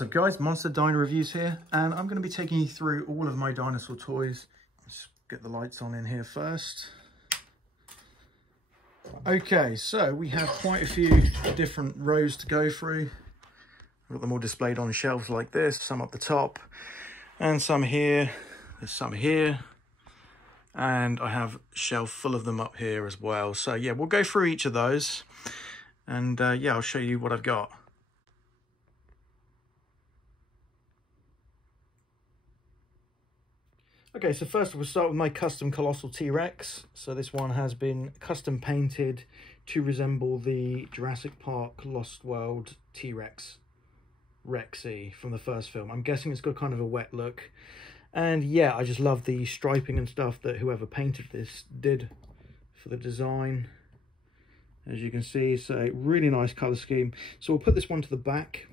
What's up guys, Monster Dino Reviews here, and I'm going to be taking you through all of my dinosaur toys. Let's get the lights on in here first. Okay, so we have quite a few different rows to go through. I've got them all displayed on shelves like this, some up the top and some here. There's some here, and I have a shelf full of them up here as well. So yeah, we'll go through each of those, and yeah, I'll show you what I've got. Okay, so first we'll start with my custom Colossal T-Rex. So this one has been custom painted to resemble the Jurassic Park Lost World T-Rex Rexy from the first film. I'm guessing it's got kind of a wet look. And yeah, I just love the striping and stuff that whoever painted this did for the design. As you can see, it's a really nice colour scheme. So we'll put this one to the back.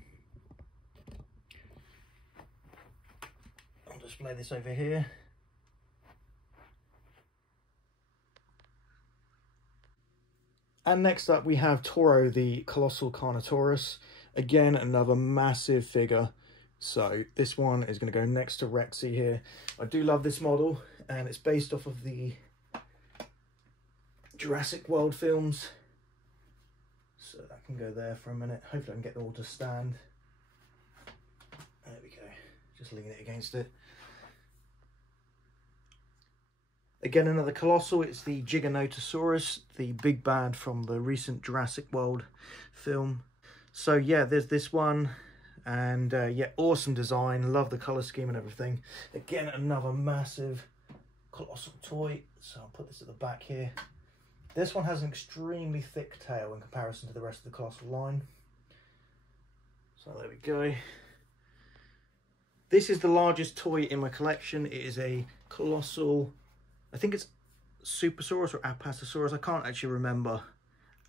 I'll display this over here. And next up we have Toro, the Colossal Carnotaurus. Again, another massive figure. So this one is going to go next to Rexy here. I do love this model, and it's based off of the Jurassic World films. So that can go there for a minute. Hopefully I can get them all to stand. There we go. Just leaning it against it. Again, another Colossal, it's the Giganotosaurus, the big bad from the recent Jurassic World film. So yeah, there's this one, and yeah, awesome design, love the colour scheme and everything. Again, another massive Colossal toy, so I'll put this at the back here. This one has an extremely thick tail in comparison to the rest of the Colossal line. So there we go. This is the largest toy in my collection. It is a Colossal, I think it's Supersaurus or Apatosaurus, I can't actually remember.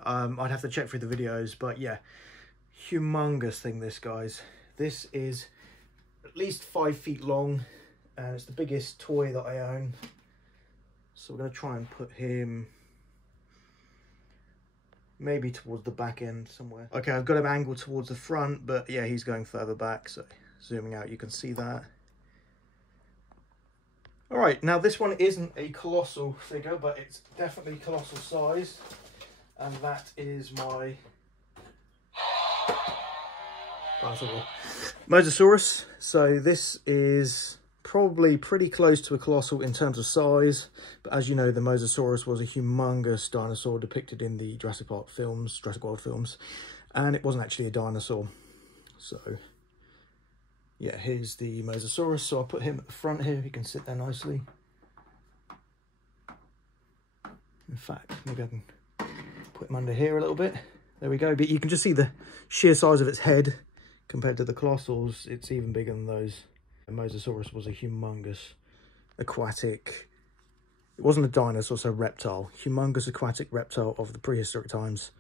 I'd have to check through the videos, but yeah, humongous thing this, guys. This is at least 5 feet long, and it's the biggest toy that I own. So we're going to try and put him maybe towards the back end somewhere. Okay, I've got him angled towards the front, but yeah, he's going further back, so zooming out you can see that. Alright, now this one isn't a Colossal figure, but it's definitely Colossal size. And that is my Mosasaurus. So this is probably pretty close to a Colossal in terms of size. But as you know, the Mosasaurus was a humongous dinosaur depicted in the Jurassic Park films, Jurassic World films. And it wasn't actually a dinosaur. So yeah, here's the Mosasaurus. So I'll put him at the front here. He can sit there nicely. In fact, maybe I can put him under here a little bit. There we go. But you can just see the sheer size of its head compared to the Colossals. It's even bigger than those. The Mosasaurus was a humongous aquatic. It wasn't a dinosaur, it's a reptile. Humongous aquatic reptile of the prehistoric times.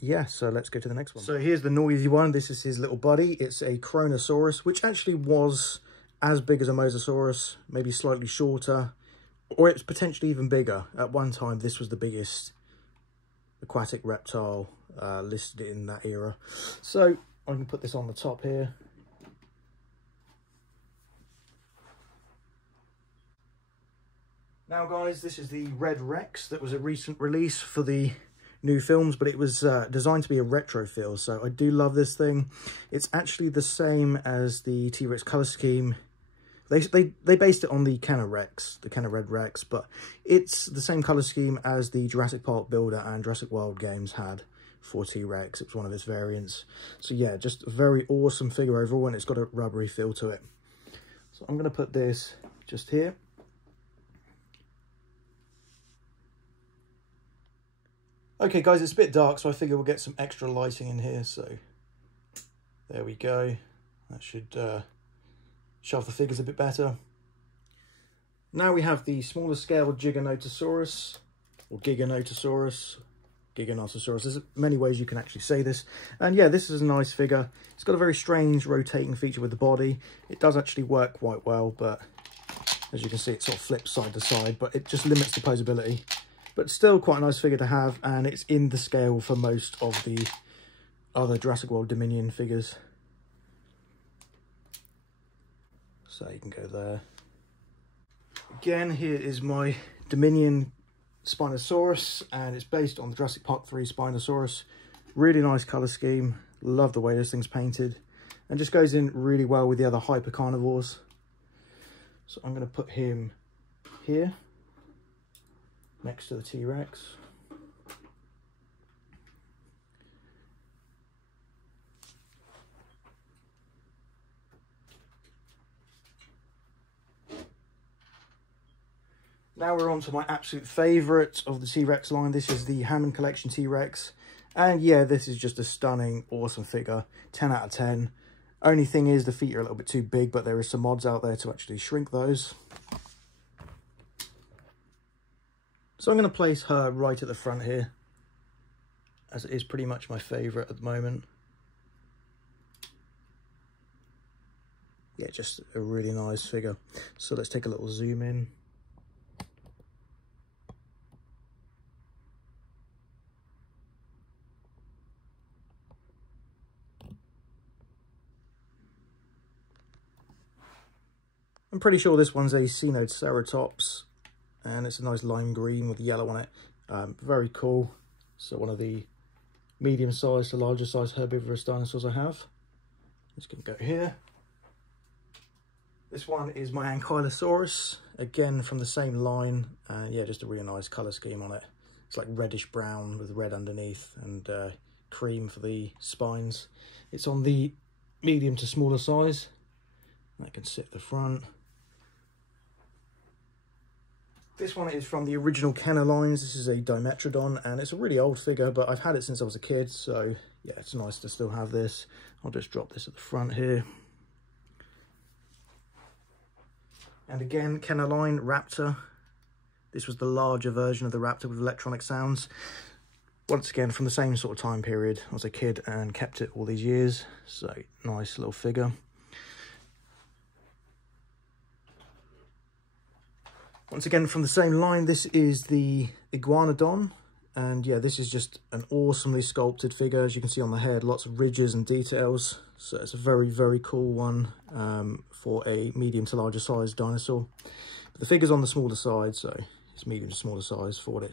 Yeah, so let's go to the next one. So here's the noisy one. This is his little buddy. It's a Kronosaurus, which actually was as big as a Mosasaurus, maybe slightly shorter, or it's potentially even bigger. At one time, this was the biggest aquatic reptile listed in that era. So I can put this on the top here. Now guys, this is the Red Rex that was a recent release for the new films, but it was designed to be a retro feel, so I do love this thing. It's actually the same as the T-Rex colour scheme. They based it on the Kenner Rex, the Kenner Red Rex, but it's the same colour scheme as the Jurassic Park Builder and Jurassic World games had for T-Rex. It was one of its variants. So yeah, just a very awesome figure overall, and it's got a rubbery feel to it. So I'm going to put this just here. Okay guys, it's a bit dark, so I figure we'll get some extra lighting in here, so there we go. That should show off the figures a bit better. Now we have the smaller scale Giganotosaurus, or Giganotosaurus, Giganotosaurus. There's many ways you can actually say this. And yeah, this is a nice figure. It's got a very strange rotating feature with the body. It does actually work quite well, but as you can see, it sort of flips side to side, but it just limits the posability. But still quite a nice figure to have, and it's in the scale for most of the other Jurassic World Dominion figures. So you can go there. Again, here is my Dominion Spinosaurus, and it's based on the Jurassic Park 3 Spinosaurus. Really nice colour scheme. Love the way this thing's painted. And just goes in really well with the other hyper carnivores. So I'm going to put him here, next to the T-Rex. Now we're on to my absolute favourite of the T-Rex line. This is the Hammond Collection T-Rex. And yeah, this is just a stunning, awesome figure. 10 out of 10. Only thing is the feet are a little bit too big, but there is some mods out there to actually shrink those. So I'm going to place her right at the front here, as it is pretty much my favourite at the moment. Yeah, just a really nice figure. So let's take a little zoom in. I'm pretty sure this one's a Ceratops, and it's a nice lime green with yellow on it. Very cool. So one of the medium-sized to larger-sized herbivorous dinosaurs I have. Just going to go here. This one is my Ankylosaurus, again from the same line, and yeah, just a really nice colour scheme on it. It's like reddish-brown with red underneath and cream for the spines. It's on the medium to smaller size. That can sit at the front. This one is from the original Kenner lines. This is a Dimetrodon, and it's a really old figure, but I've had it since I was a kid, so yeah, it's nice to still have this. I'll just drop this at the front here. And again, Kenner line, Raptor. This was the larger version of the Raptor with electronic sounds. Once again, from the same sort of time period. I was a kid and kept it all these years, so nice little figure. Once again, from the same line, this is the Iguanodon. And yeah, this is just an awesomely sculpted figure. As you can see on the head, lots of ridges and details. So it's a very, very cool one for a medium to larger size dinosaur. But the figure's on the smaller side, so it's medium to smaller size for what it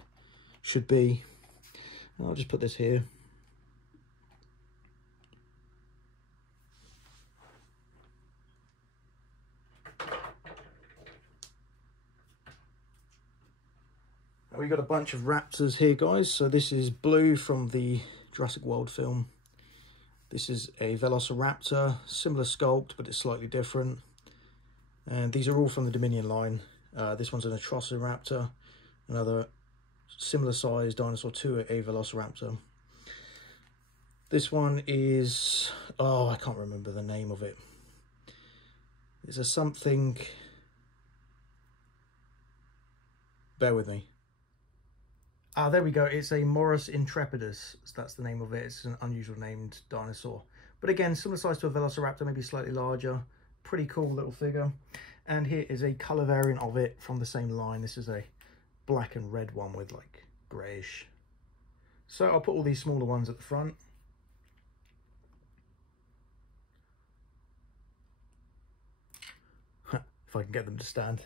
should be. And I'll just put this here. We got a bunch of raptors here, guys. So this is Blue from the Jurassic World film. This is a Velociraptor, similar sculpt, but it's slightly different. And these are all from the Dominion line. This one's an Atrociraptor, another similar size dinosaur to a Velociraptor. This one is, oh, I can't remember the name of it. It's a something, bear with me. Ah, there we go. It's a Morus intrepidus. So that's the name of it. It's an unusual named dinosaur. But again, similar size to a Velociraptor, maybe slightly larger. Pretty cool little figure. And here is a colour variant of it from the same line. This is a black and red one with like greyish. So I'll put all these smaller ones at the front. If I can get them to stand.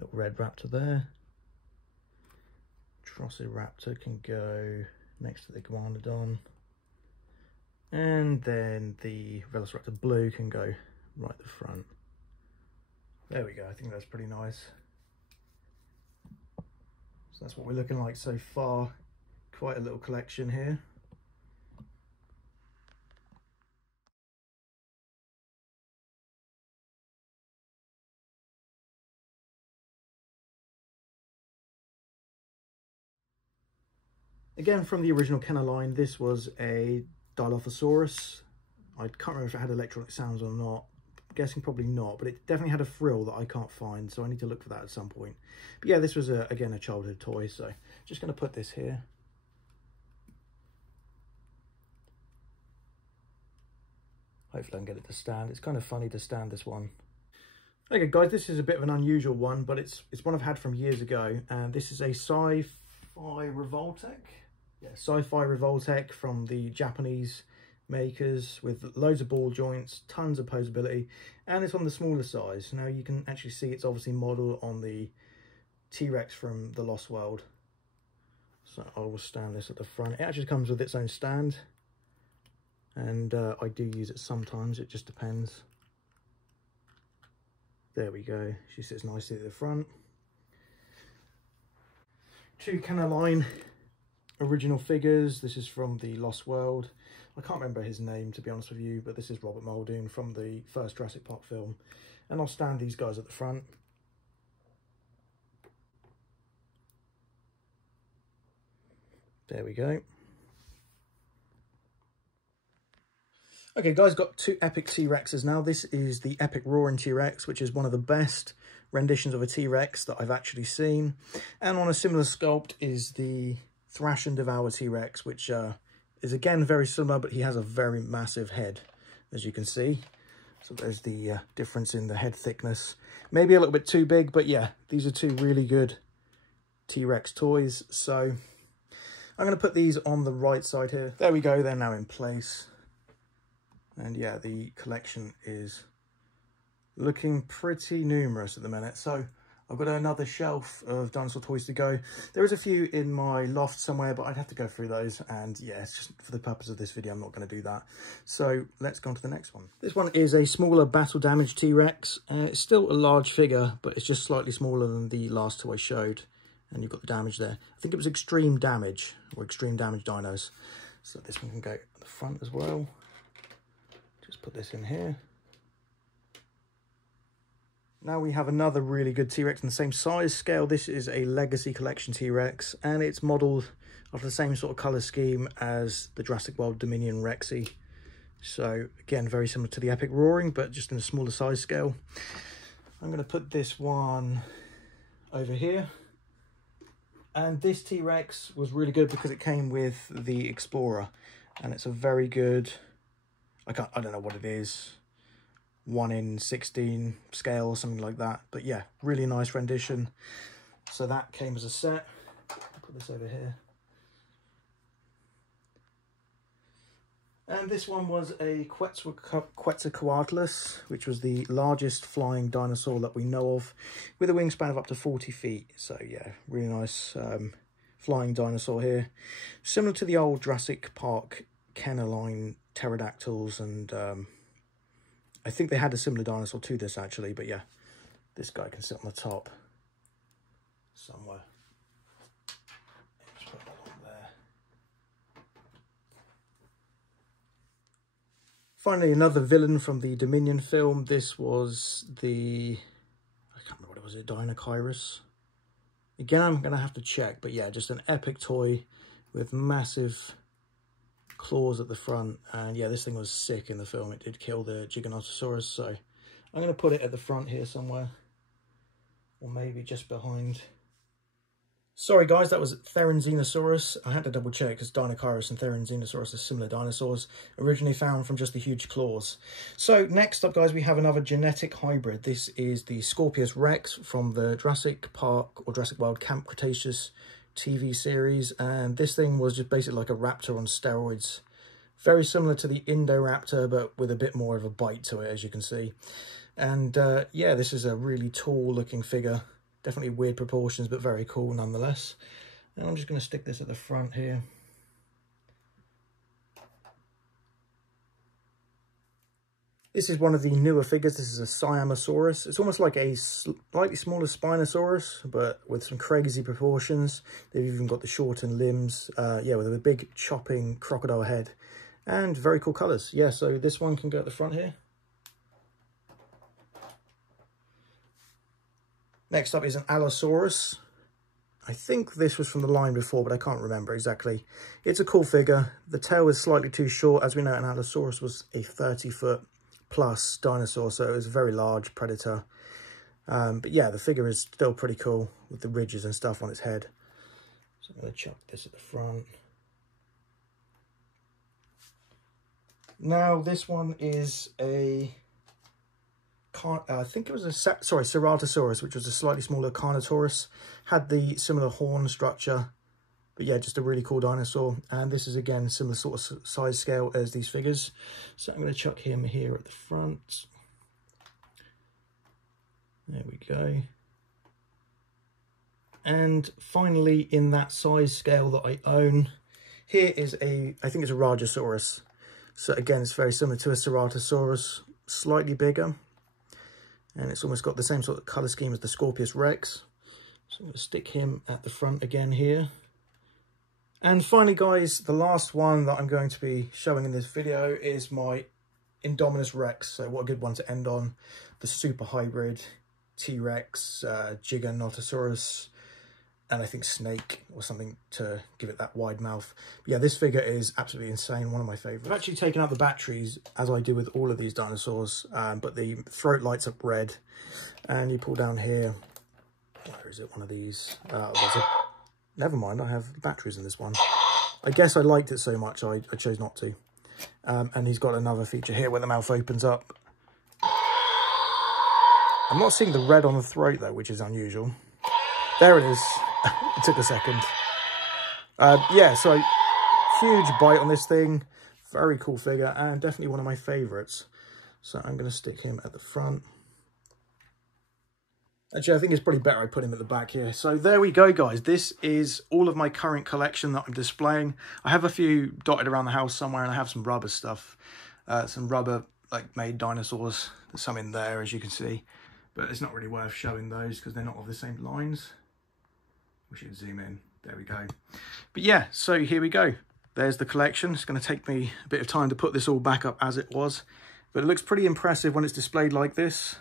Little red raptor there. Atrociraptor can go next to the Iguanodon. And then the Velociraptor Blue can go right at the front. There we go, I think that's pretty nice. So that's what we're looking like so far. Quite a little collection here. Again, from the original Kenner line, this was a Dilophosaurus. I can't remember if it had electronic sounds or not. I'm guessing probably not, but it definitely had a frill that I can't find, so I need to look for that at some point. But yeah, this was, again, a childhood toy, so just going to put this here. Hopefully I can get it to stand. It's kind of funny to stand this one. Okay, guys, this is a bit of an unusual one, but it's one I've had from years ago, and this is a Revoltech. Yeah, Sci-Fi Revoltech from the Japanese makers, with loads of ball joints, tons of posability, and it's on the smaller size. Now you can actually see it's obviously modelled on the T-Rex from the Lost World. So I will stand this at the front. It actually comes with its own stand, and I do use it sometimes, it just depends. There we go, she sits nicely at the front. Two Caneline original figures. This is from the Lost World. I can't remember his name, to be honest with you, but this is Robert Muldoon from the first Jurassic Park film. And I'll stand these guys at the front. There we go. Okay guys, got two epic T-Rexes now. This is the epic roaring T-Rex, which is one of the best renditions of a T-Rex that I've actually seen. And on a similar sculpt is the Thrash and Devour T-Rex, which is again very similar, but he has a very massive head, as you can see. So there's the difference in the head thickness. Maybe a little bit too big, but yeah, these are two really good T-Rex toys. So I'm going to put these on the right side here. There we go, they're now in place. And yeah, the collection is looking pretty numerous at the minute. So I've got another shelf of dinosaur toys to go. There is a few in my loft somewhere, but I'd have to go through those. And yeah, it's just for the purpose of this video, I'm not going to do that. So let's go on to the next one. This one is a smaller battle damage T-Rex. It's still a large figure, but it's just slightly smaller than the last two I showed. And you've got the damage there. I think it was Extreme Damage, or Extreme Damage Dinos. So this one can go at the front as well. Just put this in here. Now we have another really good T-Rex in the same size scale. This is a Legacy Collection T-Rex, and it's modelled after the same sort of colour scheme as the Jurassic World Dominion Rexy. So again, very similar to the Epic Roaring, but just in a smaller size scale. I'm going to put this one over here. And this T-Rex was really good because it came with the Explorer, and it's a very good, I don't know what it is, 1 in 16 scale or something like that, but yeah, really nice rendition. So that came as a set. I'll put this over here. And this one was a Quetzalcoatlus, which was the largest flying dinosaur that we know of, with a wingspan of up to 40 feet. So yeah, really nice flying dinosaur here. Similar to the old Jurassic Park Caneline pterodactyls, and I think they had a similar dinosaur to this actually, but yeah, this guy can sit on the top somewhere. Just put that on there. Finally, another villain from the Dominion film. This was the, I can't remember what it was, Dinosaur. Again, I'm going to have to check, but yeah, just an epic toy with massive claws at the front. And yeah, this thing was sick in the film. It did kill the Giganotosaurus, so I'm going to put it at the front here somewhere, or maybe just behind. Sorry guys, that was Therizinosaurus. I had to double check because Dinosaurus and Therizinosaurus are similar dinosaurs, originally found from just the huge claws. So next up guys, we have another genetic hybrid. This is the Scorpius Rex from the Jurassic Park or Jurassic World Camp Cretaceous TV series, and this thing was just basically like a raptor on steroids. Very similar to the Indoraptor, but with a bit more of a bite to it, as you can see. And yeah, this is a really tall looking figure. Definitely weird proportions, but very cool nonetheless. And I'm just going to stick this at the front here. This is one of the newer figures. This is a Siamosaurus. It's almost like a slightly smaller Spinosaurus, but with some crazy proportions. They've even got the shortened limbs. Yeah, with a big chopping crocodile head. And very cool colours. Yeah, so this one can go at the front here. Next up is an Allosaurus. I think this was from the line before, but I can't remember exactly. It's a cool figure. The tail is slightly too short. As we know, an Allosaurus was a 30-foot plus dinosaur, so it was a very large predator. But yeah, the figure is still pretty cool with the ridges and stuff on its head. So I'm going to chuck this at the front. Now, this one is a... I think it was a, Ceratosaurus, which was a slightly smaller Carnotaurus. Had the similar horn structure But yeah, just a really cool dinosaur. And this is, again, similar sort of size scale as these figures. So I'm going to chuck him here at the front. There we go. And finally, in that size scale that I own, here is I think it's a Rajasaurus. So again, it's very similar to a Ceratosaurus, slightly bigger. And it's almost got the same sort of colour scheme as the Scorpius Rex. So I'm going to stick him at the front again here. And finally, guys, the last one that I'm going to be showing in this video is my Indominus Rex. So what a good one to end on. The super hybrid T-Rex, Giganotosaurus, and I think Snake or something to give it that wide mouth. But yeah, this figure is absolutely insane, one of my favourites. I've actually taken out the batteries, as I do with all of these dinosaurs, but the throat lights up red, and you pull down here. Where is it? One of these. Never mind, I have batteries in this one. I guess I liked it so much, I chose not to. And he's got another feature here where the mouth opens up. I'm not seeing the red on the throat though, which is unusual. There it is. It took a second. Yeah, so huge bite on this thing. Very cool figure, and definitely one of my favourites. So I'm going to stick him at the front. Actually, I think it's probably better I put him at the back here. So there we go, guys. This is all of my current collection that I'm displaying. I have a few dotted around the house somewhere, and I have some rubber stuff. Some rubber, like, made dinosaurs. There's some in there, as you can see. But it's not really worth showing those because they're not of the same lines. We should zoom in. There we go. But yeah, so here we go. There's the collection. It's going to take me a bit of time to put this all back up as it was. But it looks pretty impressive when it's displayed like this.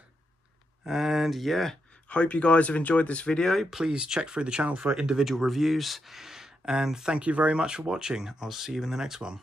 And yeah, hope you guys have enjoyed this video. Please check through the channel for individual reviews. And thank you very much for watching. I'll see you in the next one.